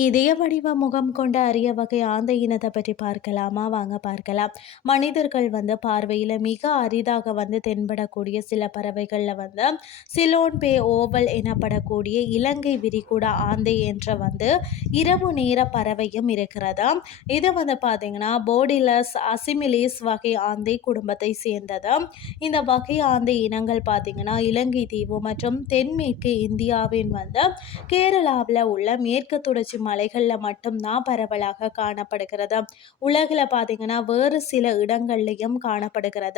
இதய வடிவ முகம் கொண்ட அரிய வகை ஆந்தை இனத்தை பற்றி பார்க்கலாமா? வாங்க பார்க்கலாம். மனிதர்கள் வந்து பார்வையில் மிக அரிதாக வந்து தென்படக்கூடிய சில பறவைகளில் வந்து சிலோன் பே ஓவல் எனப்படக்கூடிய இலங்கை விரிகுட ஆந்தை என்ற வந்து இரவு நேர பறவையும் இருக்கிறது. இது வந்து பார்த்தீங்கன்னா போடிலஸ் அசிமிலிஸ் வகை ஆந்தை குடும்பத்தை சேர்ந்தது. இந்த வகை ஆந்தை இனங்கள் பார்த்தீங்கன்னா இலங்கை தீவு மற்றும் தென்மேற்கு இந்தியாவின் வந்து கேரளாவில் உள்ள மேற்கு தொடர்ச்சி மலைகளில் மட்டும்தான் பரவலாக காணப்படுகிறது உலகில் பார்த்தீங்கன்னா வேறு சில இடங்கள்லையும் காணப்படுகிறது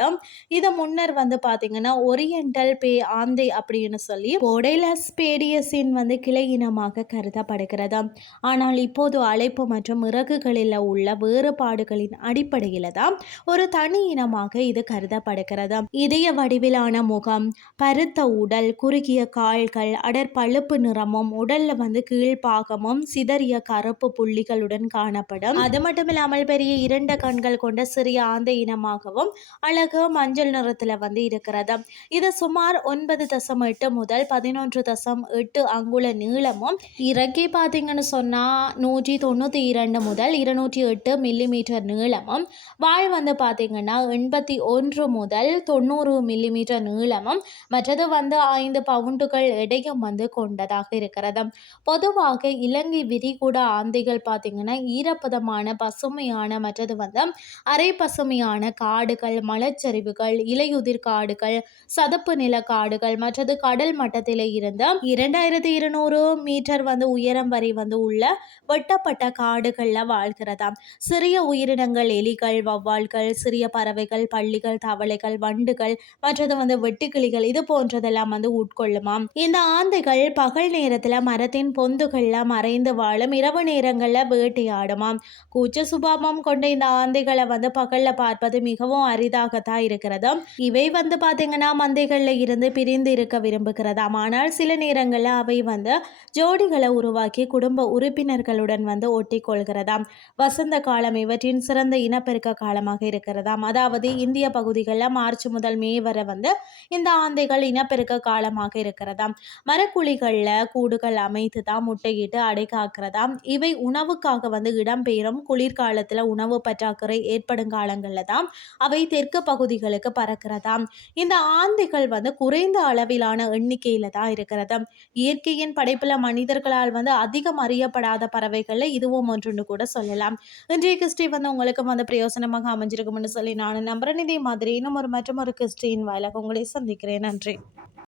இது முன்னர் வந்து பார்த்தீங்கன்னா ஒரியண்டல் பே ஆந்தை அப்படின்னு சொல்லி ஒடைலஸ் பேடியஸின் வந்து கிளை இனமாக கருதப்படுகிறது ஆனால் இப்போது அழைப்பு மற்றும் இறகுகளில் உள்ள வேறுபாடுகளின் அடிப்படையில் தான் ஒரு தனி இனமாக இது கருதப்படுகிறது இதய வடிவிலான முகம் பருத்த உடல் குறுகிய கால்கள் அடர் பழுப்பு நிறமும் உடல்ல வந்து கீழ்ப்பாகமும் சிதறிய கருப்பு புள்ளிகளுடன் காணப்படும். அது மட்டும் இல்லாமல் பெரிய இரண்ட கண்கள் கொண்ட சிறிய ஆந்த இனமாகவும் அழகு மஞ்சள் நிறத்தில் வந்து இருக்கிறது. இது சுமார் ஒன்பது தசம் எட்டு முதல் பதினொன்று தசம் எட்டு அங்குல நீளமும் இறக்கி பார்த்தீங்கன்னு சொன்னா நூற்றி தொண்ணூற்றி இரண்டு முதல் இருநூற்றி எட்டு மில்லிமீட்டர் நீளமும் வாழ் வந்து பார்த்தீங்கன்னா எண்பத்தி ஒன்று முதல் தொண்ணூறு மில்லிமீட்டர் நீளமும் மற்றது வந்து ஐந்து பவுண்டுகள் எடையும் வந்து கொண்டதாக இருக்கிறது. பொதுவாக இலங்கை கூட ஆந்தைகள் பார்த்திங்கன்னா ஈரப்பதமான பசுமையான மற்றது வந்து அரை பசுமையான காடுகள் மலச்சரிவுகள் இலையுதிர் காடுகள் சதுப்பு நில காடுகள் மற்றது கடல் மட்டத்தில் இருந்து இரண்டாயிரத்தி இருநூறு மீட்டர் வந்து உயரம் வரை வந்து உள்ள வெட்டப்பட்ட காடுகளில் வாழ்கிறதாம் சிறிய உயிரினங்கள் எலிகள் வவ்வால்கள் சிறிய பறவைகள் பள்ளிகள் தவளைகள் வண்டுகள் மற்றது வந்து வெட்டுக்கிளிகள் இது போன்றதெல்லாம் வந்து உட்கொள்ளுமாம் இந்த ஆந்தைகள் பகல் நேரத்தில் மரத்தின் பொந்துகளில் மறைந்து பெரும்பாலும் இரவு நேரங்களில் வேட்டையாடுமாம். கூச்ச சுபாவம் கொண்ட இந்த ஆந்தைகளை வந்து பகலில் பார்ப்பது மிகவும் அரிதாகத்தான் இருக்கிறது. இவை வந்து பார்த்தீங்கன்னா மந்தைகளில் இருந்து பிரிந்து இருக்க விரும்புகிறதாம் ஆனால் சில நேரங்களில் அவை வந்து ஜோடிகளை உருவாக்கி குடும்ப உறுப்பினர்களுடன் வந்து ஒட்டி கொள்கிறதாம் வசந்த காலம் இவற்றின் சிறந்த இனப்பெருக்க காலமாக இருக்கிறதாம் அதாவது இந்திய பகுதிகளில் மார்ச் முதல் மே வரை வந்து இந்த ஆந்தைகள் இனப்பெருக்க காலமாக இருக்கிறதாம் மரக்குழிகளில் கூடுகள் அமைத்து தான் முட்டையிட்டு அடை காக்கிறதாம் இவை உணவுக்காக வந்து இடம்பெயரும் குளிர்காலத்தில் உணவு பற்றாக்குறை ஏற்படும் காலங்களில் தான் அவை தெற்கு பகுதிகளுக்கு பறக்கிறதாம் இந்த ஆந்தைகள் வந்து குறைந்த அளவிலான எண்ணிக்கையில் தான் இருக்கிறது. இயற்கையின் படைப்பில் மனிதர்களால் வந்து அதிகம் அறியப்படாத பறவைகளில் இதுவும் ஒன்றுன்னு கூட சொல்லலாம். இன்றைய கிறிஸ்டி வந்து உங்களுக்கு வந்து பிரயோசனமாக அமைஞ்சிருக்கும்னு சொல்லி நான் நம்புறேன். இதே மாதிரி இன்னும் ஒரு மற்றும் ஒரு கிறிஸ்டியின் வாயிலாக உங்களை சந்திக்கிறேன். நன்றி.